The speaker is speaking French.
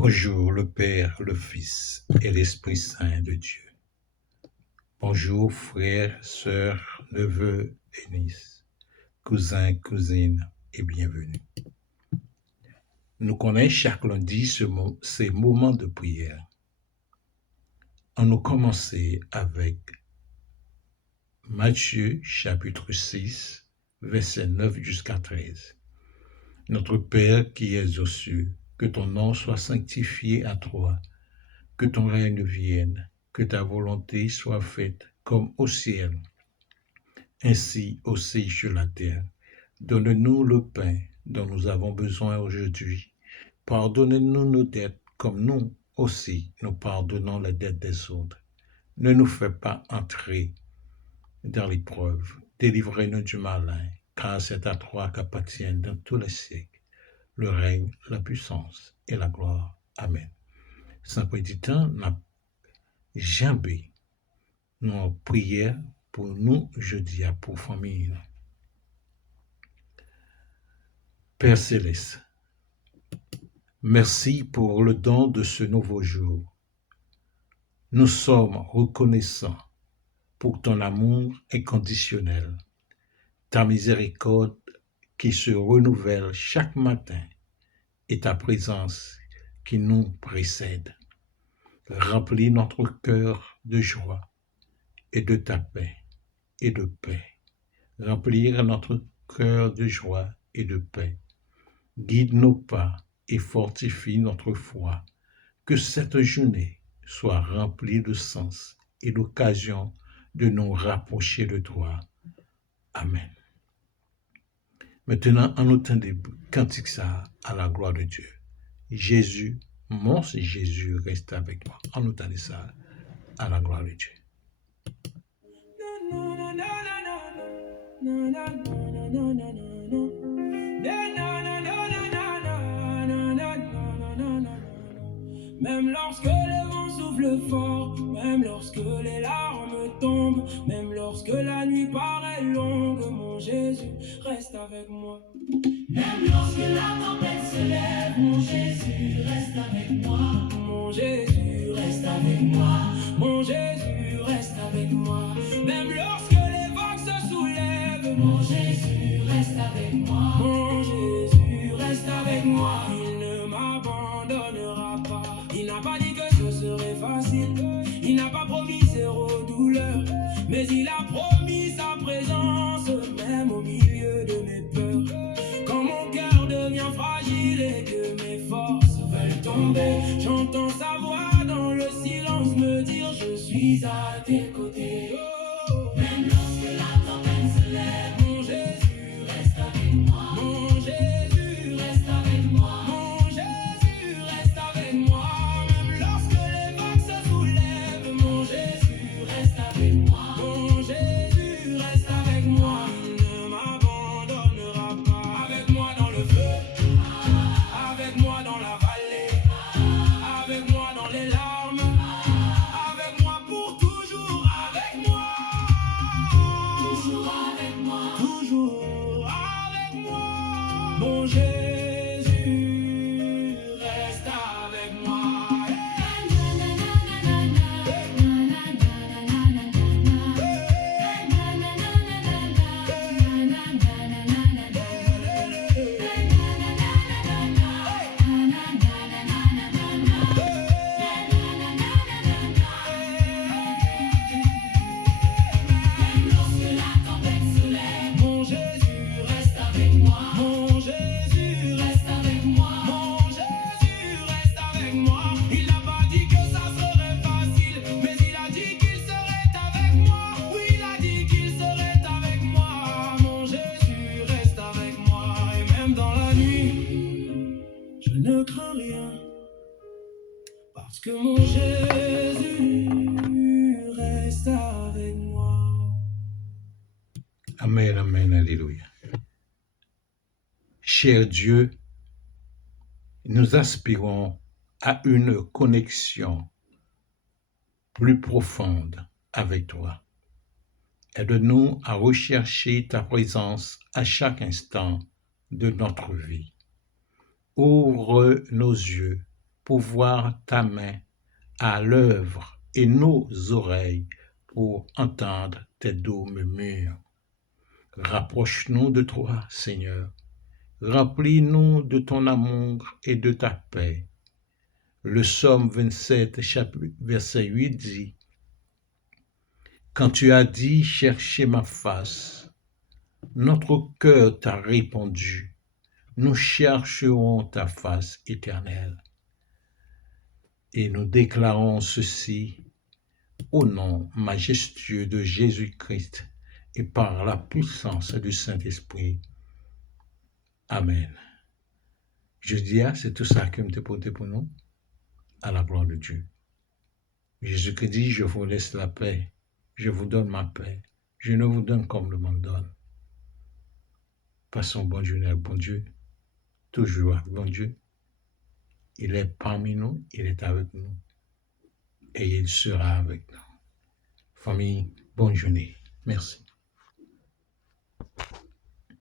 Bonjour le Père, le Fils et l'Esprit Saint de Dieu. Bonjour frères, sœurs, neveux et nièces, cousins, cousines et bienvenue. Nous connaissons chaque lundi ces moments de prière. On nous commencer avec Matthieu chapitre 6, versets 9 jusqu'à 13. Notre Père qui es aux cieux, que ton nom soit sanctifié à toi, que ton règne vienne, que ta volonté soit faite comme au ciel, ainsi aussi sur la terre. Donne-nous le pain dont nous avons besoin aujourd'hui. Pardonne-nous nos dettes comme nous aussi nous pardonnons les dettes des autres. Ne nous fais pas entrer dans l'épreuve. Délivrez-nous du malin, car c'est à toi qu'appartiennent dans tous les siècles le règne, la puissance et la gloire. Amen. Sans petit temps, n'a jamais nos prières pour nous jeudi à pour famille. Père Céleste, merci pour le don de ce nouveau jour. Nous sommes reconnaissants pour ton amour inconditionnel, ta miséricorde qui se renouvelle chaque matin et ta présence qui nous précède. Remplis notre cœur de joie et de ta paix et de paix. Remplir notre cœur de joie et de paix. Guide nos pas et fortifie notre foi. Que cette journée soit remplie de sens et d'occasion de nous rapprocher de toi. Amen. Maintenant, en autant de cantiques ça à la gloire de Dieu. Jésus, mon Jésus, reste avec moi. En autant de ça à la gloire de Dieu. Même lorsque le vent souffle fort, même lorsque les larmes tombent, même lorsque la nuit paraît longue, mon Jésus reste avec moi. Même lorsque la tempête se lève, mon Jésus reste avec moi. Mon Jésus reste avec moi. Mon Jésus reste avec moi. Même lorsque les vagues se soulèvent, mon Jésus reste avec moi. Mon Jésus reste avec moi. Il ne m'abandonnera pas. Il n'a pas dit que ce serait facile. Il n'a pas promis zéro douleur. Mais il a promis sa présence, même au milieu de mes peurs. Quand mon cœur devient fragile et que mes forces veulent tomber, j'entends sa voix dans le silence me dire je suis à tes côtés. Même lorsque la tempête se lève, Mon Jésus reste avec moi. Mon Jésus Reste avec moi. Mon Jésus reste avec moi. Même lorsque les vagues se soulèvent, mon Jésus Reste avec moi. Mon Jésus reste avec moi. Il ne m'abandonnera pas. Avec moi dans le feu, avec moi dans la vallée, avec moi dans les larmes, avec moi pour toujours, avec moi. Toujours avec moi. Toujours avec moi. Mon Jésus reste avec moi. Même lorsque la tempête se lève, Mon Jésus reste avec moi. Mon Jésus Reste avec moi. Mon Jésus reste avec moi. Il n'a pas dit que ça serait facile, mais il a dit qu'il serait avec moi. Oui, il a dit qu'il serait avec moi. Mon Jésus reste avec moi. Et même dans la nuit, je ne crains rien. Parce que mon Jésus reste avec moi. Amen, amen, alléluia. Cher Dieu, nous aspirons à une connexion plus profonde avec toi. Aide-nous à rechercher ta présence à chaque instant de notre vie. Ouvre nos yeux pour voir ta main à l'œuvre et nos oreilles pour entendre tes doux murmures. Rapproche-nous de toi, Seigneur. Remplis-nous de ton amour et de ta paix. Le psaume 27, verset 8 dit, « Quand tu as dit, cherchez ma face, notre cœur t'a répondu, nous chercherons ta face éternelle. » Et nous déclarons ceci au nom majestueux de Jésus-Christ et par la puissance du Saint-Esprit. Amen. Je dis, c'est tout ça que me porté pour nous, à la gloire de Dieu. Jésus-Christ dit, je vous laisse la paix, je vous donne ma paix, je ne vous donne comme le monde donne. Passons bonne journée avec bon Dieu, toujours avec bon Dieu. Il est parmi nous, il est avec nous, et il sera avec nous. Famille, bonne journée. Merci.